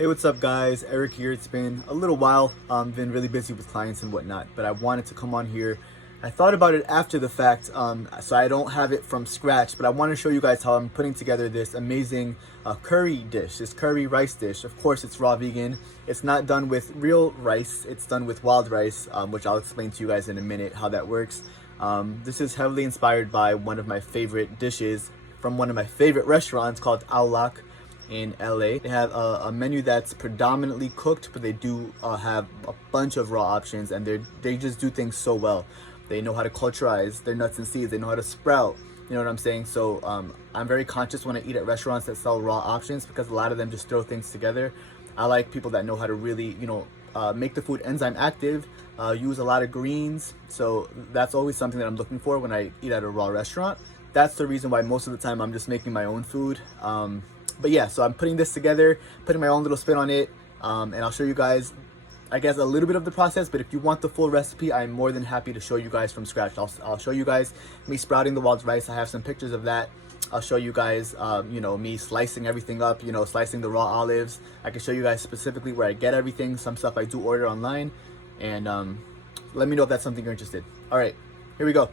Hey, what's up guys? Eric here. It's been a little while. Been really busy with clients and whatnot, but I wanted to come on here. I thought about it after the fact, so I don't have it from scratch, but I want to show you guys how I'm putting together this amazing curry dish, this curry rice dish. Of course, it's raw vegan. It's not done with real rice. It's done with wild rice, which I'll explain to you guys in a minute how that works. This is heavily inspired by one of my favorite dishes from one of my favorite restaurants called Aulak in LA. They have a menu that's predominantly cooked, but they do have a bunch of raw options, and they just do things so well. They know how to culturize their nuts and seeds. They know how to sprout. You know what I'm saying? So I'm very conscious when I eat at restaurants that sell raw options, because a lot of them just throw things together. I like people that know how to really, make the food enzyme active, use a lot of greens. So that's always something that I'm looking for when I eat at a raw restaurant. That's the reason why most of the time I'm just making my own food. But yeah, so I'm putting this together, putting my own little spin on it, and I'll show you guys, I guess, a little bit of the process. But if you want the full recipe, I'm more than happy to show you guys from scratch. I'll show you guys me sprouting the wild rice. I have some pictures of that. I'll show you guys, me slicing everything up, slicing the raw olives. I can show you guys specifically where I get everything. Some stuff I do order online, and let me know if that's something you're interested. All right, here we go.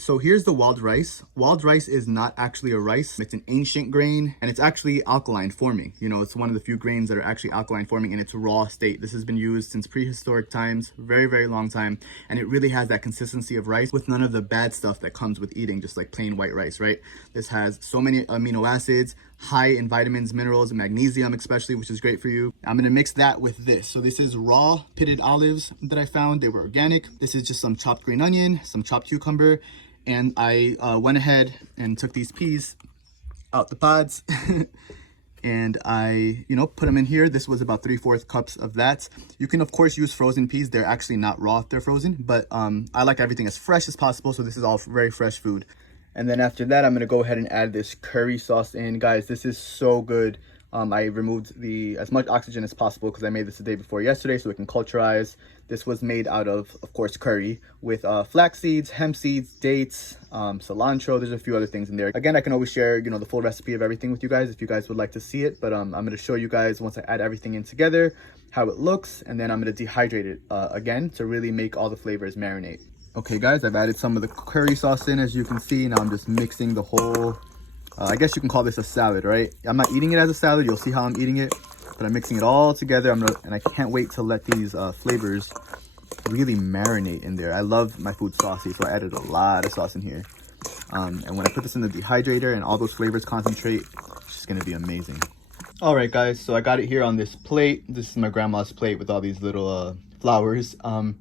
So here's the wild rice. Wild rice is not actually a rice. It's an ancient grain, and it's actually alkaline forming. It's one of the few grains that are actually alkaline forming in its raw state. This has been used since prehistoric times, very, very long time. And it really has that consistency of rice with none of the bad stuff that comes with eating just like plain white rice, right? This has so many amino acids, high in vitamins, minerals, magnesium especially, which is great for you. I'm gonna mix that with this. So this is raw pitted olives that I found. They were organic. This is just some chopped green onion, some chopped cucumber, and I went ahead and took these peas out the pods and I, put them in here. This was about 3/4 cups of that. You can of course use frozen peas. They're actually not raw if they're frozen, but I like everything as fresh as possible. So this is all very fresh food. And then after that, I'm gonna go ahead and add this curry sauce in. Guys, this is so good. I removed as much oxygen as possible because I made this the day before yesterday so it can culturize. This was made out of course, curry with flax seeds, hemp seeds, dates, cilantro. There's a few other things in there. Again, I can always share, the full recipe of everything with you guys if you guys would like to see it. But I'm going to show you guys once I add everything in together, how it looks. And then I'm going to dehydrate it again to really make all the flavors marinate. Okay, guys, I've added some of the curry sauce in, as you can see. Now I'm just mixing the whole I guess you can call this a salad, right? I'm not eating it as a salad. You'll see how I'm eating it, but I'm mixing it all together. And I can't wait to let these flavors really marinate in there. I love my food saucy, so I added a lot of sauce in here. And when I put this in the dehydrator and all those flavors concentrate, it's just gonna be amazing. All right, guys, so I got it here on this plate. This is my grandma's plate with all these little flowers. I'm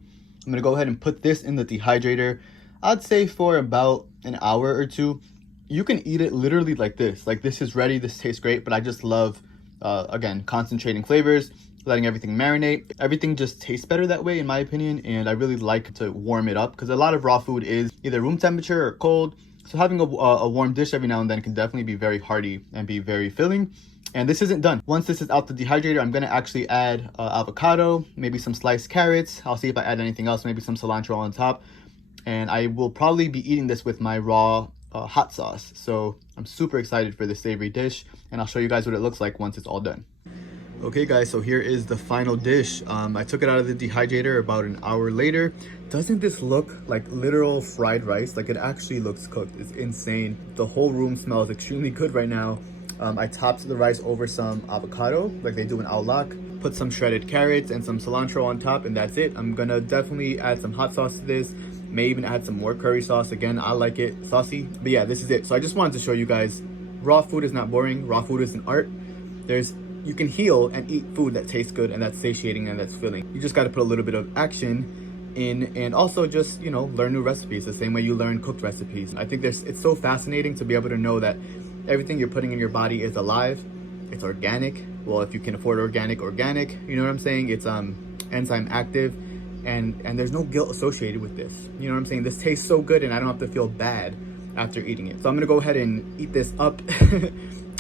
gonna go ahead and put this in the dehydrator. I'd say for about an hour or two. You can eat it literally like this. Like, this is ready, this tastes great, but I just love, again, concentrating flavors, letting everything marinate. Everything just tastes better that way, in my opinion, and I really like to warm it up because a lot of raw food is either room temperature or cold. So having a warm dish every now and then can definitely be very hearty and be very filling. And this isn't done. Once this is out the dehydrator, I'm gonna actually add avocado, maybe some sliced carrots. I'll see if I add anything else, maybe some cilantro on top. And I will probably be eating this with my raw hot sauce. So I'm super excited for this savory dish, and I'll show you guys what it looks like once it's all done. Okay guys, so here is the final dish. I took it out of the dehydrator about an hour later. Doesn't this look like literal fried rice? Like, it actually looks cooked. It's insane. The whole room smells extremely good right now. I topped the rice over some avocado like they do in Aulak, put some shredded carrots and some cilantro on top, and that's it. I'm gonna definitely add some hot sauce to this. May even add some more curry sauce. Again, I like it saucy. But yeah, this is it. So I just wanted to show you guys, raw food is not boring. Raw food is an art. You can heal and eat food that tastes good and that's satiating and that's filling. You just got to put a little bit of action in, and also just, learn new recipes the same way you learn cooked recipes. I think it's so fascinating to be able to know that everything you're putting in your body is alive. It's organic. Well, if you can afford organic, you know what I'm saying? It's enzyme active. And there's no guilt associated with this. You know what I'm saying? This tastes so good and I don't have to feel bad after eating it. So I'm gonna go ahead and eat this up.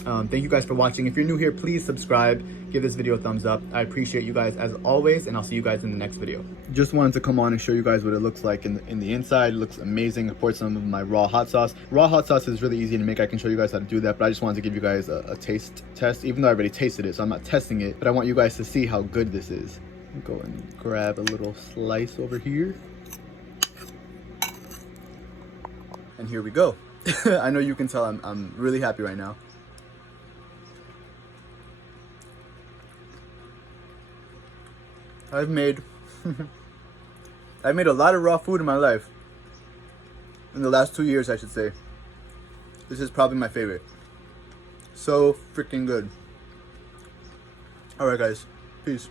Thank you guys for watching. If you're new here, please subscribe, give this video a thumbs up. I appreciate you guys as always, and I'll see you guys in the next video. Just wanted to come on and show you guys what it looks like in the inside. It looks amazing. I poured some of my raw hot sauce. Raw hot sauce is really easy to make. I can show you guys how to do that, but I just wanted to give you guys a taste test, even though I already tasted it, so I'm not testing it, but I want you guys to see how good this is. Go and grab a little slice over here. And here we go. I know you can tell I'm really happy right now. I've made a lot of raw food in my life. In the last 2 years, I should say. This is probably my favorite. So freaking good. Alright guys, peace.